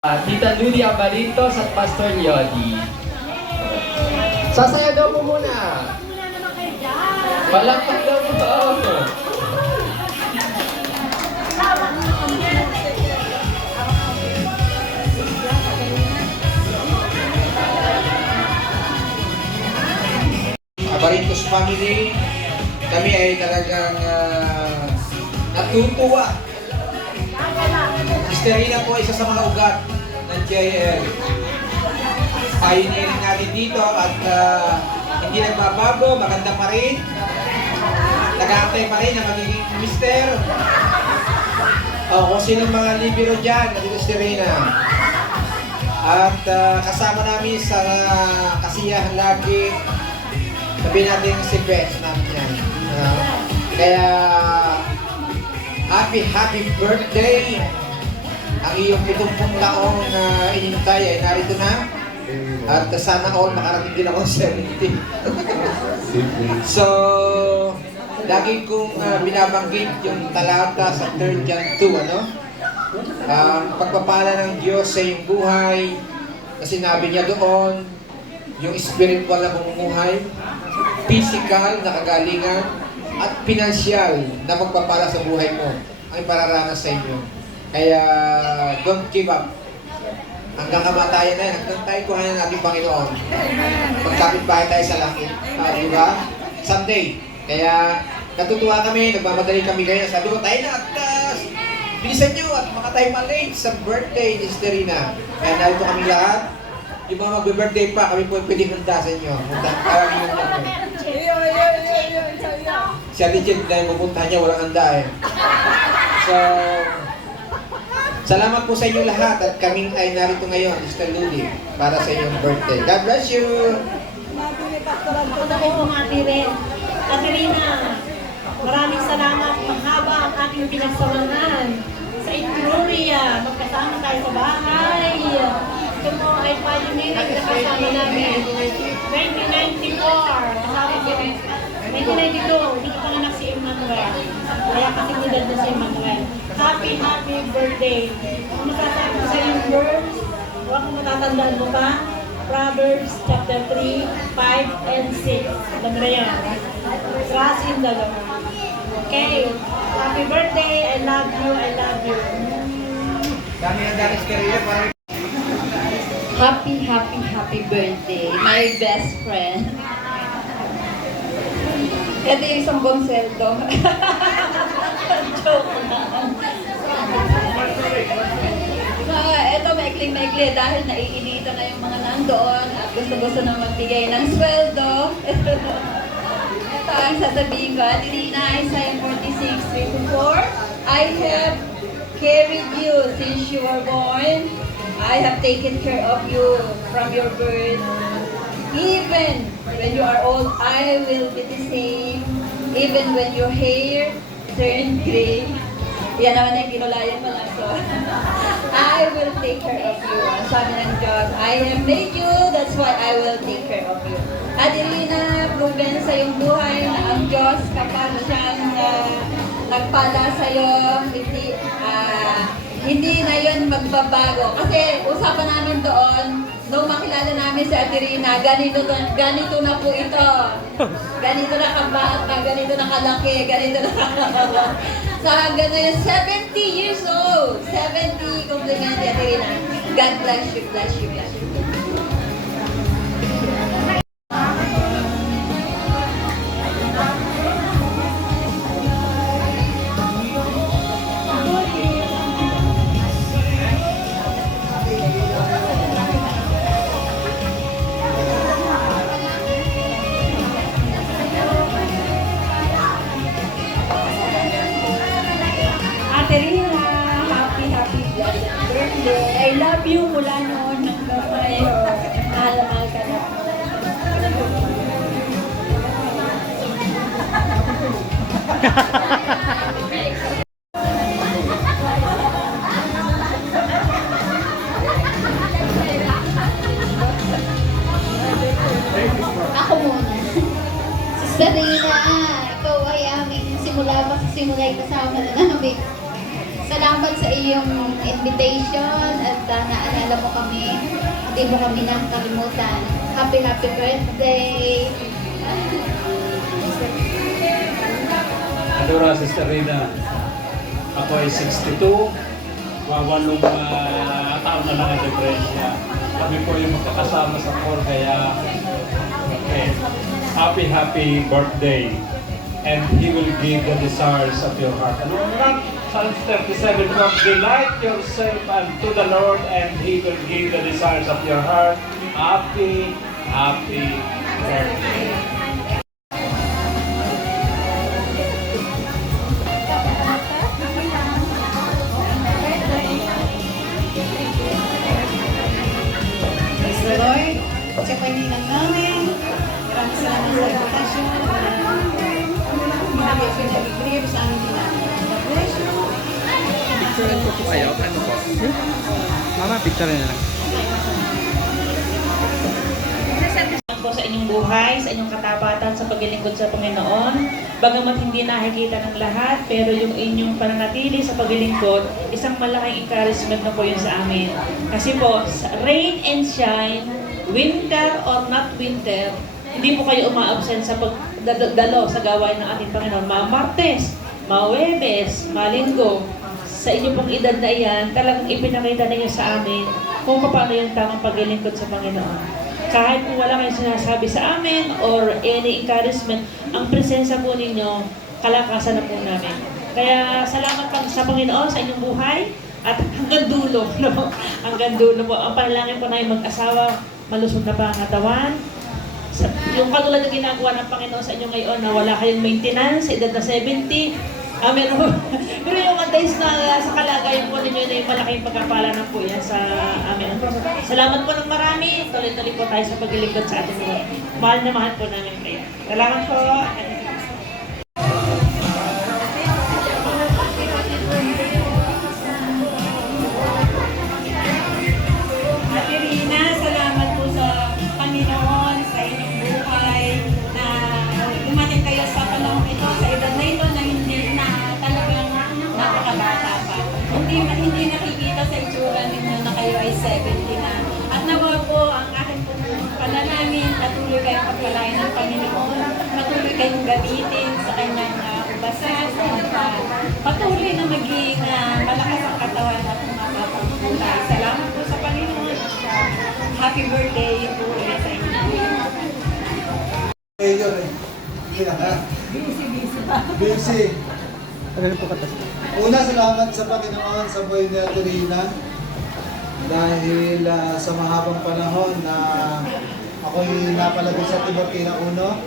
Tita Ludi Abaritos at Pastor Yodi. Sasaya daw po muna. Palakpak daw po. Abaritos family, kami ay talagang natutuwa. Sister Rina po isa sa mga ugat ng JL. Pioneering natin dito at hindi nagbabago, maganda pa rin. Nag-aantay pa rin na magiging mister. Kung sino mga libero dyan, nandito si Rina. At kasama namin sa kasiyahan lagi, sabi natin si Beth namin yan. Kaya, happy birthday! Ang iyong 70 taong inintay ay narito na. At sana all makarating din ako 70. So, lagi kong binabanggit yung talata sa 3 John 2, ano? Ang pagpapala ng Diyos sa iyong buhay, na sinabi niya doon, yung spiritual na bumumuhay, physical na kagalingan, at pinansyal na pagpapala sa buhay mo ay pararanas sa inyo. Kaya, don't give up. Hanggang kamatayan na yan, hanggang tayo kuhanan ng ating Panginoon. Magkapit bahay tayo sa langit. Di ba? Someday. Kaya, natutuwa kami, nagmamadali kami ganyan. Sabi ko, tayo na, bilisan nyo at baka tayo malate sa birthday ni Sister Rina. Kaya narito kami lahat. Yung mga magbe-birthday pa, kami po pwede handa sa inyo. Parang yun lang. Si Ate Jen, dahil pupuntahan niya, walang handa eh. So, salamat po sa inyo lahat at kaming ay narito ngayon, Sister Ludi, para sa inyong birthday. God bless you! Ako po Ate Ren. Ate Rina, maraming salamat. Mahaba ang ating pinagsamahan sa Etruria. Magkasama tayo sa bahay. Ito mo ay pioneering na kasama namin. 1994. Kasama ko. 1992. Hindi ko panganak si Emmanuel. Kaya kasi nilad na si Emmanuel. Happy birthday. Kung masasabi ko sa yung words, huwag kung matatandaan mo pa, Proverbs chapter 3, 5, and 6. Alam mo na yan. Trust in the Lord. Okay. Happy birthday. I love you. I love you. Dami ang dalis kariya para Happy birthday, my best friend. Ito yung isang Gonseldo. Joke lang. Ito maikling-maikli dahil naiinita na yung mga nandoon at gusto-gusto na magbigay ng sweldo. Ito ang sasabihin ko. At Rina, Isaiah 46:3-4, I have carried you since you were born. I have taken care of you from your birth. Even when you are old, I will be the same. Even when your hair turned gray. Yan naman ang kinulayan mo lang. So, I will take care of you. Ang sabi ng Diyos, I have made you, that's why I will take care of you. At Irina, proven sa iyong buhay na ang Diyos kapag siyang nagpala sa iyo, hindi na yun magbabago. Kasi usapan namin doon, nung makilala namin si Ate Rina, ganito na po ito. Ganito na kabata, ganito na kalaki, ganito na So hanggang ngayon, 70 years old. 70, compliment ni Ate Rina. God bless you, bless you, bless you. Ate Rina, happy birthday. I love you mula noon hanggang ngayon. Mahal ka na. Ako muna. Sister Rina, ikaw ay aming simula kasama na namin. Salamat sa iyong invitation at naalala naalala mo kami, hindi mo kami nakakalimutan. Happy birthday! Adora, Sister Rina. Ako ay 62. Wawalong taon na lang ang diferensya. Kami po yung magkakasama sa call, kaya okay. Happy birthday. And He will give the desires of your heart. Ano nga? Psalm 37, Lord, delight yourself unto the Lord, and He will give the desires of your heart. Happy birthday. Praise the Lord. Siya po hindi nang namin. Maraming salamat sa invitation. Pinag-ibigay sa aming ginagawa. God bless you. Picturean ko po kayo. Ano po? Mama, picture na lang. po sa inyong buhay, sa inyong katapatan sa paglilingkod sa Panginoon. Bagamat hindi nakikita ng lahat, pero yung inyong pananatili sa paglilingkod, isang malaking encouragement na po yun sa amin. Kasi po, rain and shine, winter or not winter, hindi po kayo uma-absent sa pagdalo sa gawain ng ating Panginoon. Martes, Webes, Linggo, sa inyong pong edad na iyan, talagang ipinakita ninyo sa amin kung paano yung tamang paglilingkod sa Panginoon. Kahit kung wala kayong sinasabi sa amin or any encouragement, ang presensya po ninyo, kalakasan na po namin. Kaya salamat po sa Panginoon sa inyong buhay at hanggang dulo. No? Hanggang dulo po. Ang panalangin po namin mag-asawa, malusog na pangatawan. Yung katulad na ginagawa ng Panginoon sa inyo ngayon na wala kayong maintenance, sa edad na 70, Amen. Pero yung days na sa kalagayan po ninyo na yung malaking pagkapala na po yan sa amin. Salamat po ng marami. Tuloy-tuloy po tayo sa paglilingkod sa ating mga. Mahal na mahal po namin kayo. Salamat po. Ate Rina, salamat po sa Panginoon, sa inyong buhay, na dumating kayo sa panahon ito, sa edad na ito, na hindi na talagang napakabata pa. Hindi nakikita sa itsura ninyo na kayo ay 70 na. At nawa po ang aking panalangin, patuloy kayong pagpalain ng Panginoon, patuloy kayong gamitin sa kanyang basas, at patuloy na maging malakas ang katawan at mapapagpulay. Salamat po sa Panginoon. Happy birthday po ulit sa inyo. Mayor eh. Busy. Ano po katas? Una, salamat sa Panginoon sa buhay ni Ate Rina. Dahil sa mahabang panahon na ako'y napalagay sa Timothy na uno,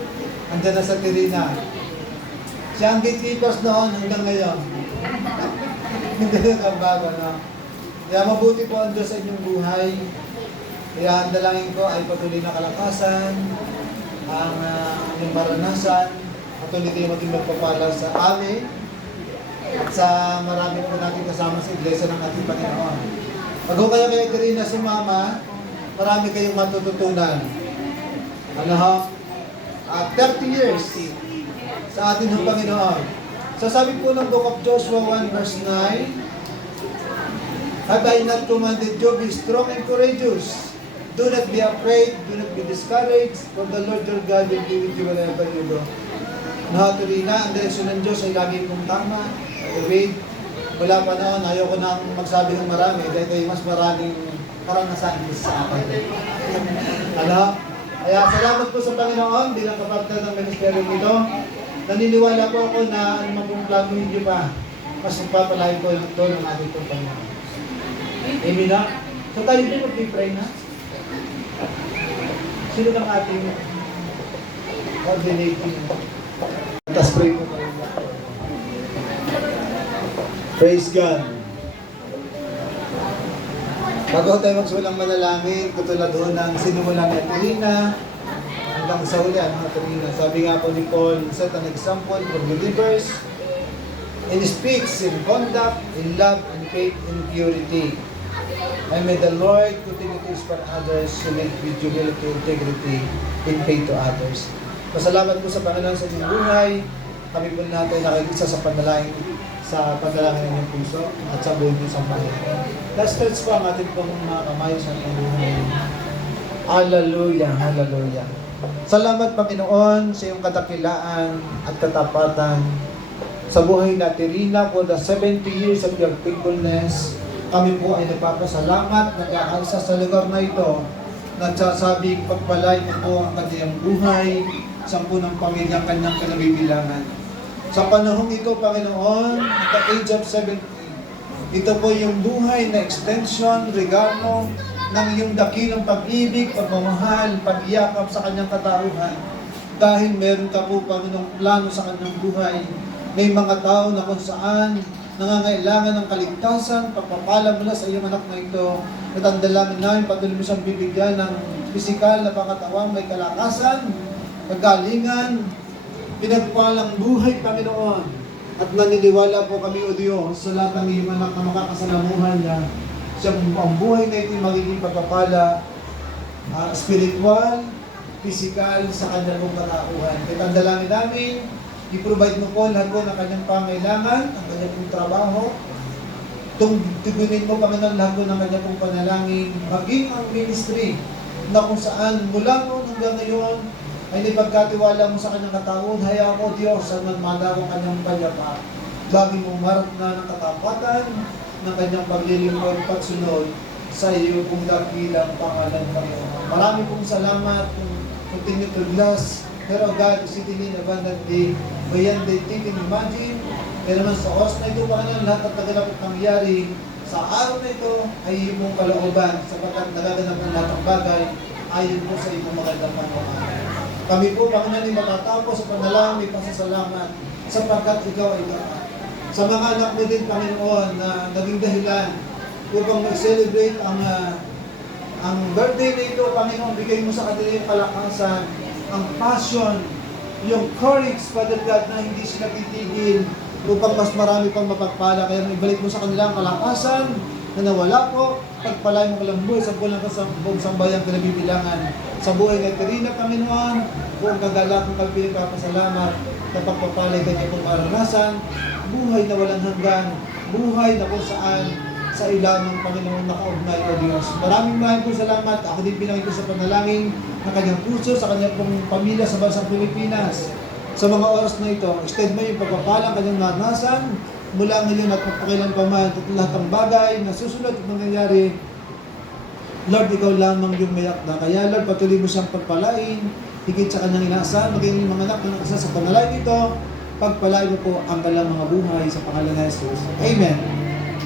andyan na sa Ate Rina. Siya ang gatekeepers noon hanggang ngayon. Hindi na kabago, no? Kaya mabuti po ang Diyos sa inyong buhay. Kaya ang dalangin ko ay patuloy na kalakasan, ang inyong maranasan, patuloy kayo maging magpapala sa amin at sa marami po natin kasama sa iglesia ng ating Panginoon. Pag ho kayo kay Karina sumama, marami kayong matututunan. Ano ho? 30 years sa atin ng Panginoon. So sabi po ng Book of Joshua 1 verse 9, have I not commanded you, be strong and courageous? Do not be afraid, do not be discouraged, for the Lord your God will be with you wherever you go. Ate Rina, ang direksyon ng Diyos ay lagi kong tama. Wait, wala pa noon, ayoko nang magsabi ng marami dahil kayo mas maraming karanasan sa akin. Ano? Kaya salamat po sa Panginoon bilang kapatid ng ministeryo nito. Naniniwala po ako na anumang pong plano hindi pa, mas magpapalain po ito ng ating pong Panginoon. Amen na? So tayo din mag-pray na. Sino ng ating coordinating? Tapos pray po kayo. Praise God. Bago tayo magsulang manalangin, katulad doon ng sinimulan ni Ate Rina, hanggang sa uli, Ate Rina. Sabi nga po ni Paul, set an example for believers in speech, in conduct, in love, in faith, in purity. And may the Lord continue to inspire others to live with humility, integrity, in faith to others. Pasalamat po sa Panginoon sa inyong buhay. Kami po natin nakikisa sa panalangin ng inyong puso at sa buong isang Panginoon. Last touch po ang ating pong mga kamay sa ating buhay. Hallelujah, hallelujah. Salamat Panginoon sa iyong kadakilaan at katapatan sa buhay na Terina for the 70 years of your faithfulness. Kami po ay nagpapasalamat, nag-aasa sa lugar na ito. Nagsasabing pagpalay mo po ang kanyang buhay, sampu ng pamilyang kanyang kinabibilangan. Sa panahong ito, Panginoon, at the age of 70, ito po yung buhay na extension, regalo ng iyong dakilang pag-ibig, pagmamahal, pag-iyakap sa kanyang katauhan. Dahil meron ka po, Panginoong, plano sa kanyang buhay. May mga tao na kung saan nangangailangan ng kaligtasan, pagpapala mula sa iyong anak na ito. At ang dalangin namin, patuloy mo siyang bibigyan ng pisikal na pangatawang may kalakasan, paggalingan, pinagpalang buhay, Panginoon. At naniniwala po kami, O Diyos, sa lahat ng iyong anak na makakasalamuhan niya. Ang buhay na ito magiging pagpapala, spiritual, pisikal sa kanyang pong katauhan. At ang dalangin namin, i-provide mo po lahat po ng kanyang pangailangan, ang kanyang pong trabaho. Tugunin mo, Panginoon, lahat po ng kanyang pong panalangin, maging ang ministry na kung saan mula noon hanggang ngayon ay nipagkatiwala mo sa kanyang katauhan. Hayaan mo, Diyos, sa nagmanda ang kanyang payapa. Lagi mong marap na ng katapatan ng kanyang paglilingkod at pagsunod sa iyo kung dakilang pangalan, Panginoon. Marami pong salamat kung continue to bless. Pero God, exceedingly abundantly, beyond they think and imagine. Pero naman sa oras na ito, Panginoon, lahat at naganap at nangyari sa araw na ito ay iyong mong kalooban sapagkat nagaganap ang lahat ng bagay ayon po sa iyong magandang panohaan. Kami po, Panginoon, ay matatapos sa panalangin, may pasasalamat sapagkat ikaw ay dapat. Sa mga anak mo din, Panginoon, na naging dahilan upang mag-celebrate ang birthday na ito, Panginoon, bigay mo sa kanila yung kalakasan, ang passion, yung courage, Father God, na hindi sila titigil upang mas marami pang mapagpala. Kaya ibalik mo sa kanila ang kalakasan na nawala po, pagpalay mo kalang buhay sa bulang buong sambayang kinabibilangan. Sa buhay ng Terina, Panginoon, buong kagalakang kalpiling kapasalamat na pagpapalay kanya pong maranasan, buhay na walang hanggan, buhay na kung saan sa ilamang Panginoon nakaugnay o Diyos. Maraming po salamat. Ako din pinangin ko sa panalangin ng kanyang puso, sa kanyang pong pamilya sa bansang Pilipinas. Sa mga oras na ito, extend mo yung pagpapalang kanyang naranasan mula ngayon at magpakilan pa man at lahat ng bagay na susunod at mangyayari. Lord, ikaw lamang yung may akda. Kaya Lord, patuloy mo siyang pagpalain, higit sa kanyang inaasahan, maging yung mga anak na nakasa sa panalangin ito, pagpalain mo po ang kanilang mga buhay sa pangalan ng Jesus. Amen.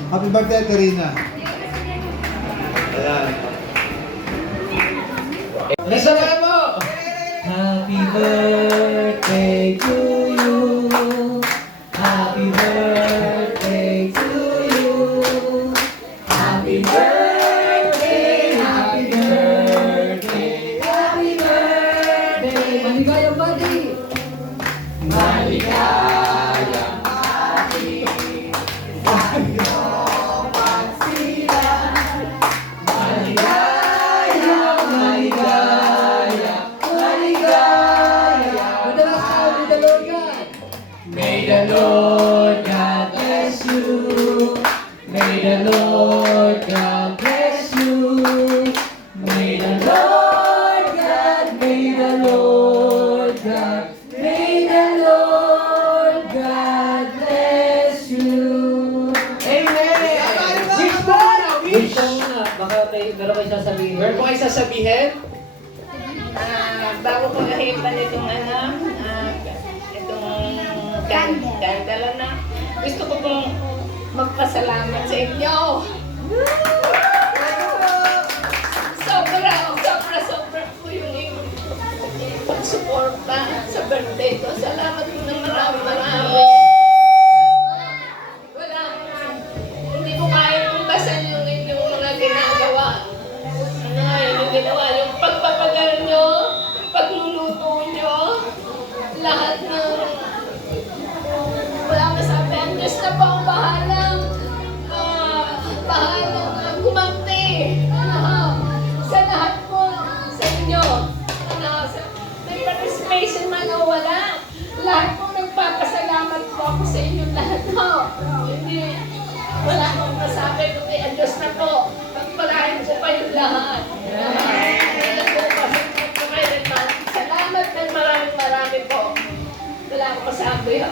Happy birthday, Terina. Ayan. Nasaan mo? Happy birthday to you. Happy birthday to you. Happy birthday, happy birthday, happy birthday. Maligayang bati. Maligayang bati. May the Lord God bless you. May the Lord God bless you. May the Lord God, may the Lord God, may the Lord God bless you. Amen! Wish mo na! Wish! Baka meron kayo sasabihin. Meron po kayo sasabihin? Bago ko gahipan itong kandala na, gusto ko pong magpasalamat sa inyo. Sobra po yung pagsuporta sa birthday ko. Salamat po ng marami. Hindi ko kaya magbasan yung inyong mga ginagawa. Yung ginawa, yung pagpapagal nyo, yung pagluluto nyo, lahat ng wala masabi. Ang Diyos na po ang bahalang Kuya.